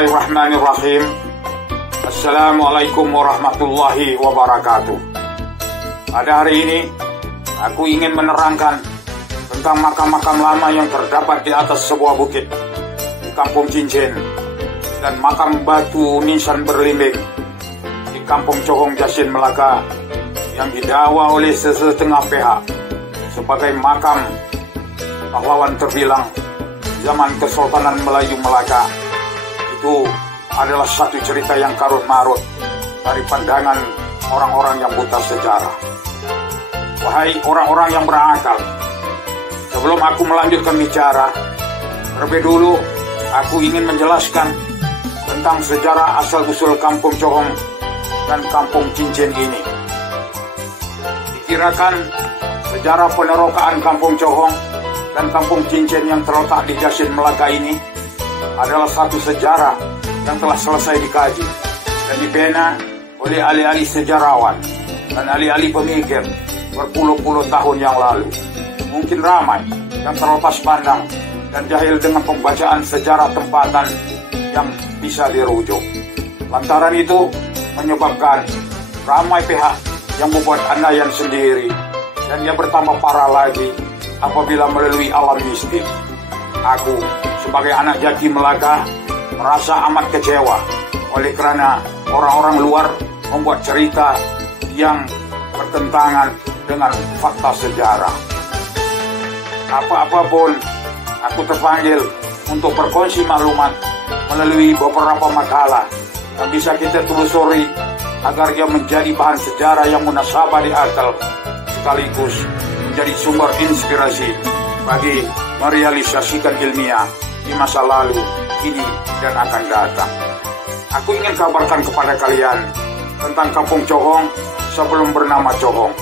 Bismillahirrahmanirrahim. Assalamualaikum warahmatullahi wabarakatuh. Pada hari ini, aku ingin menerangkan tentang makam-makam lama yang terdapat di atas sebuah bukit di Kampung Cincin dan makam batu nisan berlimbing di Kampung Cohong Jasin Melaka yang didakwa oleh setengah pihak sebagai makam pahlawan terbilang zaman Kesultanan Melayu Melaka. Itu adalah satu cerita yang karut-marut dari pandangan orang-orang yang buta sejarah. Wahai orang-orang yang berakal, sebelum aku melanjutkan bicara, terlebih dulu aku ingin menjelaskan tentang sejarah asal-usul Kampung Cohong dan Kampung Cincin ini. Dikirakan sejarah penerokaan Kampung Cohong dan Kampung Cincin yang terletak di Jasin Melaka ini adalah satu sejarah yang telah selesai dikaji dan dibina oleh ahli-ahli sejarawan dan ahli-ahli pemikir berpuluh-puluh tahun yang lalu. Mungkin ramai yang terlepas pandang dan jahil dengan pembacaan sejarah tempatan yang bisa dirujuk. Lantaran itu menyebabkan ramai pihak yang membuat andaian sendiri, dan yang bertambah parah lagi apabila melalui alam mistik. Aku sebagai anak jati Melaka merasa amat kecewa oleh karena orang-orang luar membuat cerita yang bertentangan dengan fakta sejarah. Apa-apapun, aku terpanggil untuk berkongsi maklumat melalui beberapa makalah yang bisa kita telusuri agar ia menjadi bahan sejarah yang munasabah di akal, sekaligus menjadi sumber inspirasi bagi merealisasikan ilmiah di masa lalu, kini, dan akan datang. Aku ingin kabarkan kepada kalian tentang Kampung Cohong sebelum bernama Cohong.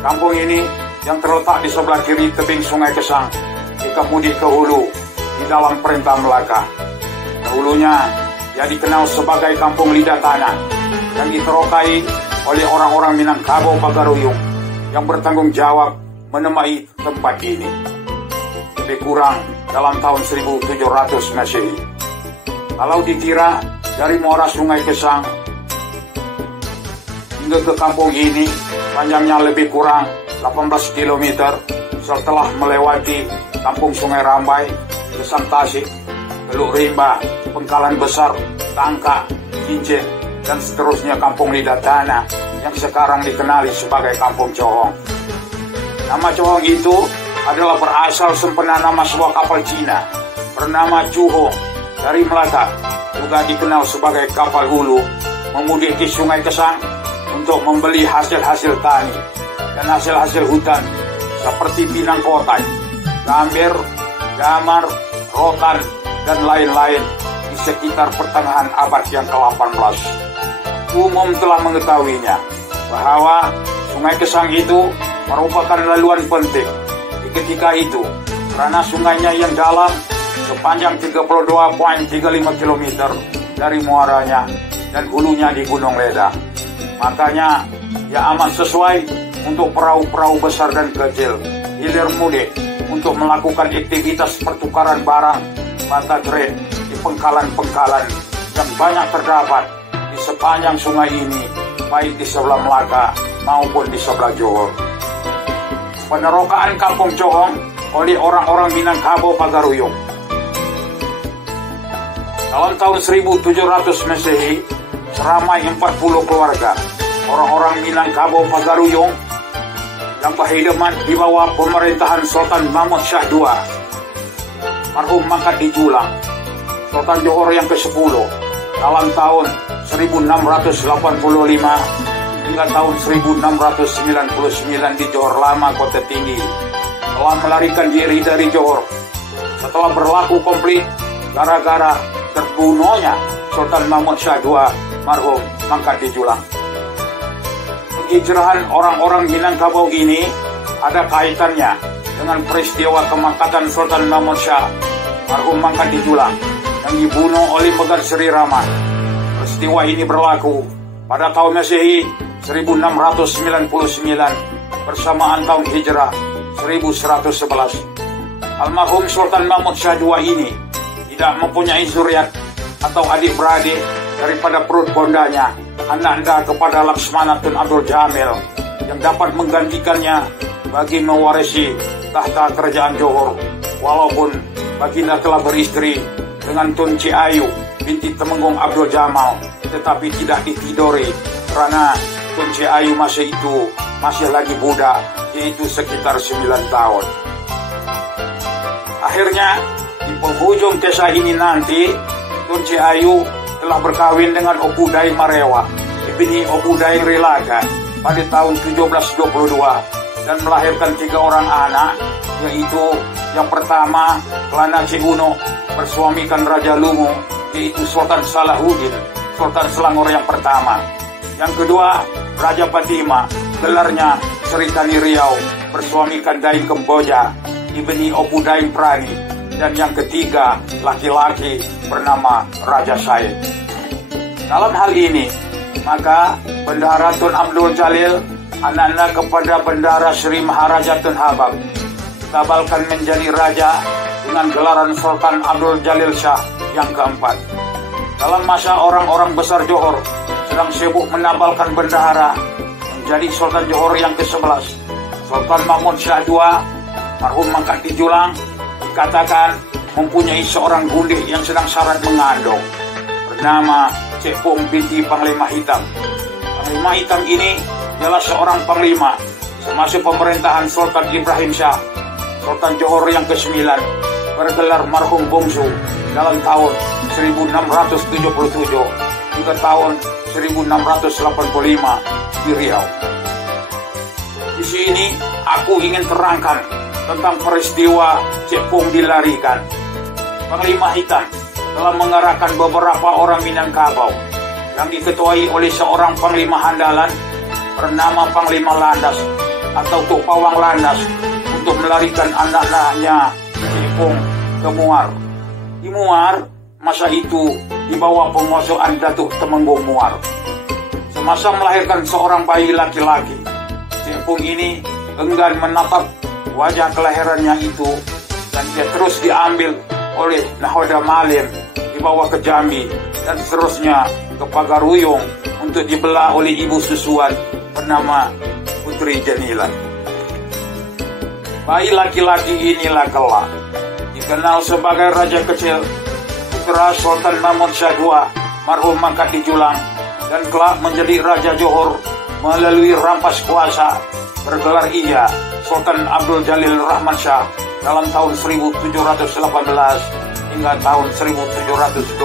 Kampung ini yang terletak di sebelah kiri tebing Sungai Kesang, di Kemudi ke hulu, di dalam Perintah Melaka. Dahulunya, ia dikenal sebagai Kampung Lidah Tanah, yang diterokai oleh orang-orang Minangkabau Pagaruyung yang bertanggung jawab menemai tempat ini. Lebih kurang dalam tahun 1700 Masehi. Kalau dikira dari muara Sungai Kesang hingga ke kampung ini panjangnya lebih kurang 18 km setelah melewati Kampung Sungai Rambai, Kesang Tasik, Teluk Rimba, Pengkalan Besar, Tangka, Cincin, dan seterusnya Kampung Lidah Tanah yang sekarang dikenali sebagai Kampung Cohong. Nama Cohong itu adalah berasal sempena nama sebuah kapal Cina bernama Cuhong dari Melaka, juga dikenal sebagai kapal hulu, memudiki Sungai Kesang untuk membeli hasil-hasil tani dan hasil-hasil hutan seperti pinang kotai, gambir, damar, rotan, dan lain-lain di sekitar pertengahan abad yang ke-18. Umum telah mengetahuinya bahwa Sungai Kesang itu merupakan laluan penting di ketika itu karena sungainya yang dalam sepanjang 32,35 km dari muaranya dan hulunya di Gunung Leda. Makanya ya amat sesuai untuk perahu-perahu besar dan kecil, hilir mudik untuk melakukan aktivitas pertukaran barang batagre di pengkalan-pengkalan yang banyak terdapat di sepanjang sungai ini, baik di sebelah Melaka maupun di sebelah Johor. Penerokaan Kampung Cohong oleh orang-orang Minangkabau Pagaruyung. Dalam tahun 1700 Masehi, seramai 40 keluarga orang-orang Minangkabau Pagaruyung yang berhidupan di bawah pemerintahan Sultan Mahmud Shah II, marhum mangkat di Julang, Sultan Johor yang ke-10, dalam tahun 1685 hingga tahun 1699 di Johor Lama, Kota Tinggi, telah melarikan diri dari Johor setelah berlaku komplit gara-gara terbunuhnya Sultan Mahmud Shah II, marhum mangkat di Julang. Penghijrahan orang-orang Minangkabau ini ada kaitannya dengan peristiwa kemangkatan Sultan Mahmud Shah, marhum mangkat di Julang, yang dibunuh oleh Megar Sri Rama. Peristiwa ini berlaku pada tahun Masehi 1699 bersamaan tahun Hijrah 1111. Almarhum Sultan Mahmud Shah II ini tidak mempunyai zuriat atau adik-beradik daripada perut bondanya, Ananda kepada Laksmana Tun Abdul Jamil yang dapat menggantikannya bagi mewarisi tahta kerajaan Johor. Walaupun baginda telah beristri dengan Tun Ciayu binti Temenggung Abdul Jamal, tetapi tidak ditidori karena Tun Ciayu masih lagi budak, yaitu sekitar 9 tahun. Akhirnya di penghujung kisah ini nanti, Tun Ciayu telah berkawin dengan Opudai Marewa, ibni Opudai Rilaga pada tahun 1722 dan melahirkan 3 orang anak, yaitu yang pertama Kelana Ciuno bersuamikan Raja Lumu, yaitu Sultan Salahuddin, Sultan Selangor yang pertama. Yang kedua Raja Patima, gelarnya Sri Tani Riau, bersuamikan Daeng Kemboja, ibni Opudai Prani. Dan yang ketiga laki-laki bernama Raja Said. Dalam hal ini, maka Bendahara Tun Abdul Jalil Ananda kepada Bendahara Sri Maharaja Tun Habab ditabalkan menjadi raja dengan gelaran Sultan Abdul Jalil Shah yang keempat. Dalam masa orang-orang besar Johor sedang sibuk menabalkan bendahara menjadi Sultan Johor yang ke-11, Sultan Mahmud Shah II, marhum Mangkat Tijulang, dikatakan mempunyai seorang gundih yang sedang syarat mengandung bernama Cik Pung binti Panglima Hitam. Panglima Hitam ini adalah seorang panglima semasa pemerintahan Sultan Ibrahim Shah, Sultan Johor yang ke-9, bergelar marhum Bongsu dalam tahun 1677 hingga tahun 1685 di Riau. Di sini aku ingin terangkan tentang peristiwa Cik Pung dilarikan. Panglima Hitam telah mengerahkan beberapa orang Minangkabau yang diketuai oleh seorang panglima handalan bernama Panglima Landas atau Tuk Pawang Landas untuk melarikan anak-anaknya Cik Pung ke Muar. Di Muar, masa itu di bawah penguasaan Datuk Temenggung Muar. Semasa melahirkan seorang bayi laki-laki, Cik Pung ini enggan menatap wajah kelahirannya itu dan dia terus diambil oleh Nahoda Malim dibawa ke Jambi dan seterusnya ke Pagaruyung untuk dibelah oleh ibu susuan bernama Putri Janila. Bayi laki-laki inilah kelak dikenal sebagai Raja Kecil, putra Sultan Mahmud Shah II, marhum Mangkat Tijulang, dan kelak menjadi Raja Johor melalui rampas kuasa bergelar ia Sultan Abdul Jalil Rahman Shah dalam tahun 1718 hingga tahun 1722,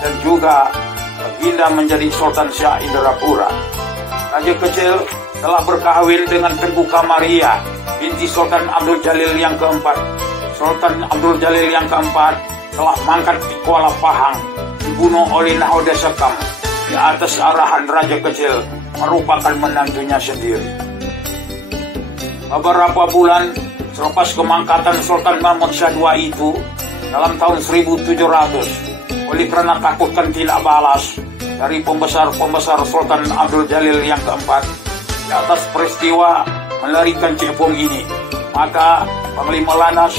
dan juga baginda menjadi Sultan Shah Indrapura. Raja Kecil telah berkahwin dengan Tengku Kamaria binti Sultan Abdul Jalil yang keempat. Sultan Abdul Jalil yang keempat telah mangkat di Kuala Pahang, dibunuh oleh Nahoda Sekam di atas arahan Raja Kecil, merupakan menantunya sendiri. Beberapa bulan selepas kemangkatan Sultan Mahmud Shah II itu, dalam tahun 1700, oleh karena takutkan tidak balas dari pembesar-pembesar Sultan Abdul Jalil yang keempat di atas peristiwa melarikan Cik Pung ini, maka Panglima Lanas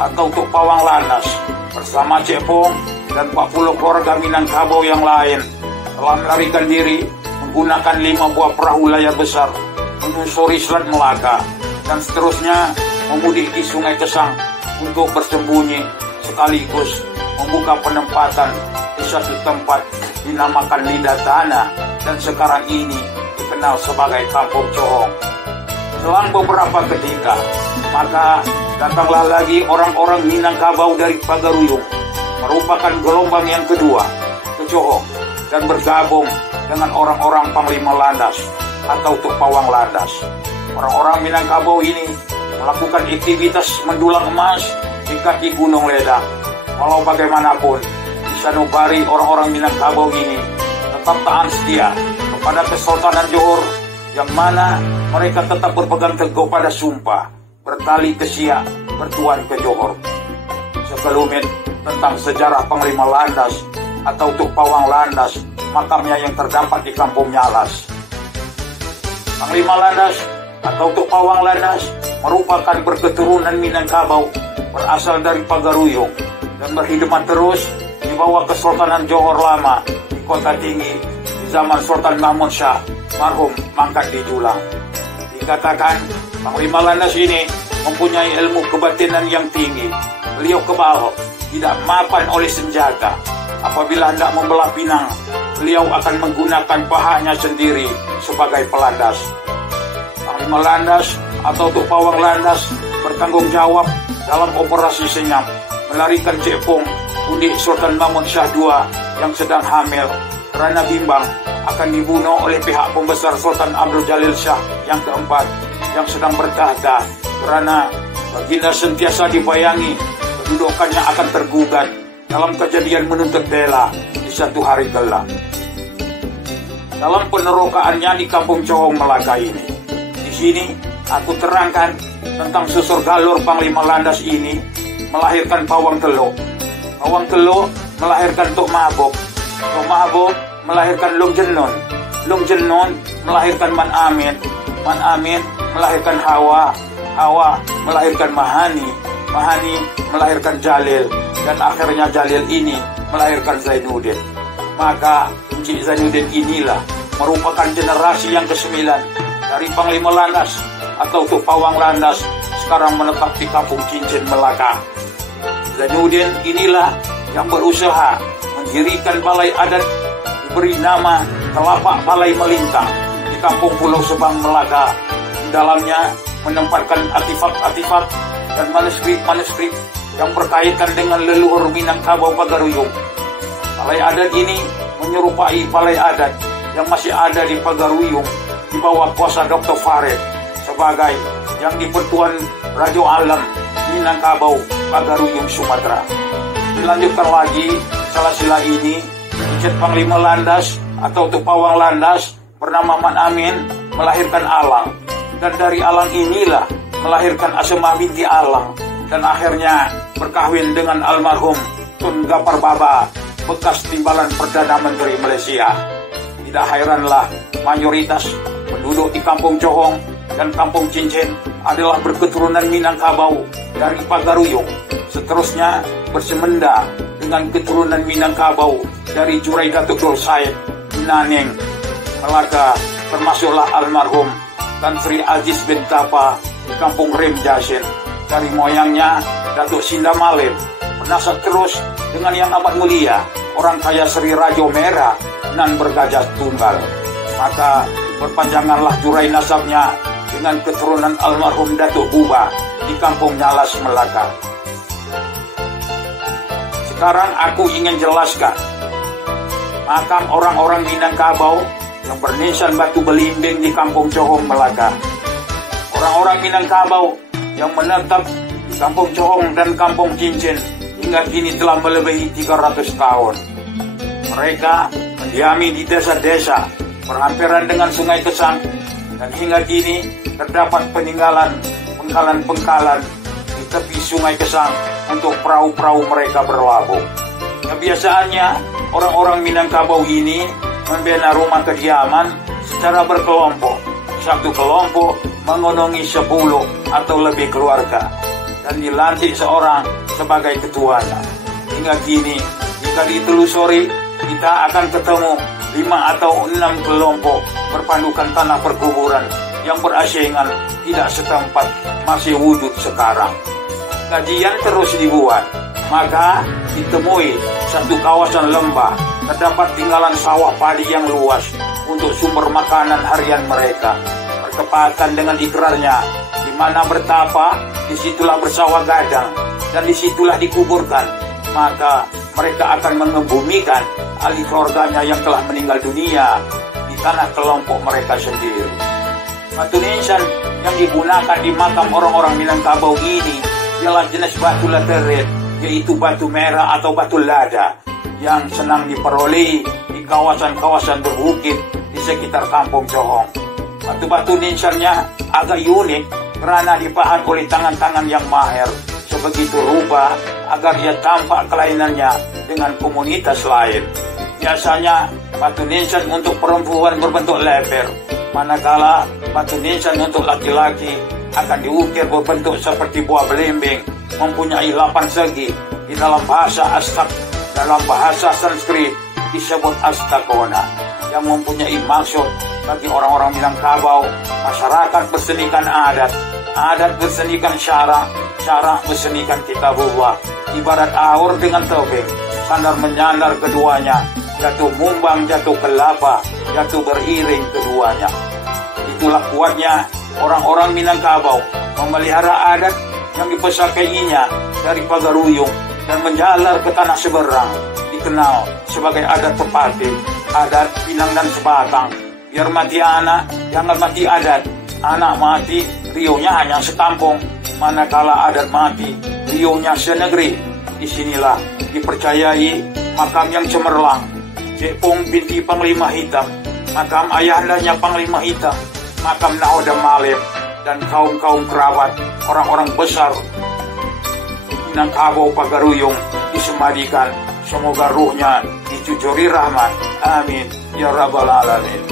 atau Tuk Pawang Lanas bersama Cik Pung dan 40 keluarga Minangkabau yang lain telah melarikan diri menggunakan 5 buah perahu layar besar menyusuri Selat Melaka dan seterusnya memudik di Sungai Kesang untuk bersembunyi sekaligus membuka penempatan di satu tempat dinamakan Lidah Tanah dan sekarang ini dikenal sebagai Kampung Cohong. Selang beberapa ketika, maka datanglah lagi orang-orang Minangkabau dari Pagaruyung, merupakan gelombang yang kedua ke Cohong dan bergabung dengan orang-orang Panglima Landas atau Tuk Pawang Landas. Orang-orang Minangkabau ini melakukan aktivitas mendulang emas di kaki Gunung Ledang. Walau bagaimanapun, di sanubari orang-orang Minangkabau ini tetap taat setia kepada Kesultanan Johor, yang mana mereka tetap berpegang teguh pada sumpah bertali ke Siak, bertuan ke Johor. Sekelumit tentang sejarah Panglima Landas atau Tuk Pawang Landas, makamnya yang terdapat di Kampung Nyalas. Panglima Landas atau Tuk Pawang Landas merupakan berketurunan Minangkabau, berasal dari Pagaruyung dan berkhidmat terus di di bawah Kesultanan Johor Lama di Kota Tinggi di zaman Sultan Mahmud Shah marhum mangkat di Julang. Dikatakan Panglima Landas ini mempunyai ilmu kebatinan yang tinggi. Beliau kebal, tidak mapan oleh senjata. Apabila hendak membelah Pinang, beliau akan menggunakan pahanya sendiri sebagai pelandas. Panglima Landas atau Tuk Pawang Landas bertanggung jawab dalam operasi senyap melarikan Cepong, budik Sultan Mahmud Shah II yang sedang hamil karena bimbang akan dibunuh oleh pihak pembesar Sultan Abdul Jalil Shah yang keempat yang sedang bertahta, karena baginda sentiasa dibayangi kedudukannya akan tergugat dalam kejadian menuntut bela di satu hari kelak. Dalam penerokaannya di Kampung Cohong Melaka ini, di sini aku terangkan tentang susur galur Panglima Landas ini melahirkan Pawang Telo. Pawang Telo melahirkan Tuk Mabok. Tuk Mabok melahirkan Long Jenon. Long Jenon melahirkan Man Amin. Man Amin melahirkan Hawa. Hawa melahirkan Mahani. Mahani melahirkan Jalil. Dan akhirnya Jalil ini melahirkan Zainuddin. Maka Encik Zainuddin inilah merupakan generasi yang ke-9 dari Panglima Landas atau Tuk Pawang Landas sekarang menetap di Kampung Cincin Melaka. Zainuddin inilah yang berusaha mendirikan balai adat diberi nama Telapak Balai Melintang di Kampung Pulau Sebang Melaka. Di dalamnya menempatkan artifak-artifak dan manuskrip-manuskrip yang berkaitan dengan leluhur Minangkabau Pagaruyung. Balai adat ini menyerupai balai adat yang masih ada di Pagaruyung di bawah kuasa Dr. Farid sebagai yang di-Pertuan Raja Alam Minangkabau Pagaruyung Sumatera. Dilanjutkan lagi, sila-sila ini Encik Panglima Landas atau Tuk Pawang Landas bernama Man Amin melahirkan Alang, dan dari Alang inilah melahirkan Asma binti Alang, dan akhirnya berkahwin dengan almarhum Tun Gapar Baba, bekas timbalan Perdana Menteri Malaysia. Tidak heranlah mayoritas penduduk di Kampung Cohong dan Kampung Cincin adalah berketurunan Minangkabau dari Pagaruyung. Seterusnya bersemenda dengan keturunan Minangkabau dari Jurai Datuk Dor Said Naneng Melaka, termasuklah almarhum Tan Sri Aziz bin Tapa di Kampung Rem Jasin. Dari moyangnya Datuk Sinda Malim bernasab terus dengan yang amat mulia orang kaya Sri Rajo Merah nan bergajah tunggal. Maka berpanjanganlah jurai nasabnya dengan keturunan almarhum Datuk Buba di Kampung Nyalas Melaka. Sekarang aku ingin jelaskan makam orang-orang Minangkabau yang bernisan batu belimbing di Kampung Cohong Melaka. Orang-orang Minangkabau yang menetap di Kampung Cohong dan Kampung Cincin hingga kini telah melebihi 300 tahun. Mereka mendiami di desa-desa berhampiran dengan Sungai Kesang, dan hingga kini terdapat peninggalan pengkalan-pengkalan di tepi Sungai Kesang untuk perahu-perahu mereka berlabuh. Kebiasaannya, orang-orang Minangkabau ini membina rumah kediaman secara berkelompok. Satu kelompok mengonongi 10 atau lebih keluarga, dan dilantik seorang sebagai ketuanya. Hingga kini, jika ditelusuri, kita akan ketemu 5 atau 6 kelompok berpandukan tanah perkuburan yang berasingan tidak setempat masih wujud sekarang. Kajian terus dibuat, maka ditemui satu kawasan lembah, terdapat tinggalan sawah padi yang luas untuk sumber makanan harian mereka. Bertepatan dengan ikrarnya, di mana bertapa, disitulah bersawah gadang, dan disitulah dikuburkan. Maka mereka akan mengebumikan ahli keluarganya yang telah meninggal dunia di tanah kelompok mereka sendiri. Batu nisan yang digunakan di makam orang-orang Minangkabau ini ialah jenis batu laterit, yaitu batu merah atau batu lada, yang senang diperoleh di kawasan-kawasan berbukit di sekitar Kampung Cohong. Batu-batu nisannya agak unik karena dipahat oleh tangan-tangan yang mahir sebegitu rupa agar ia tampak kelainannya dengan komunitas lain. Biasanya batu nisan untuk perempuan berbentuk lebar, manakala batu nisan untuk laki-laki akan diukir berbentuk seperti buah belimbing, mempunyai 8 segi. Di dalam bahasa Aztec dalam bahasa Sanskrit disebut Astakona, yang mempunyai maksud bagi orang-orang Minangkabau, masyarakat bersenikan adat, adat bersenikan syara, syara bersenikan kitabullah, ibarat aur dengan tebing, sandar menyandar keduanya, jatuh mumbang, jatuh kelapa, jatuh beriring keduanya. Itulah kuatnya orang-orang Minangkabau memelihara adat yang dipesakainya dari Pagaruyung dan menjalar ke tanah seberang, dikenal sebagai adat Tepati, adat Pinang dan Sebatang. Biar mati anak, jangan mati adat. Anak mati, rionya hanya sekampung. Manakala adat mati, rionya senegeri. Disinilah dipercayai makam yang cemerlang, Jepung binti Panglima Hitam, makam ayahandanya Panglima Hitam, makam Nahoda Malem, dan kaum-kaum kerabat orang-orang besar Minangkabau Pagaruyung disemadikan. Semoga ruhnya dijujuri rahmat. Amin ya rabbal alamin.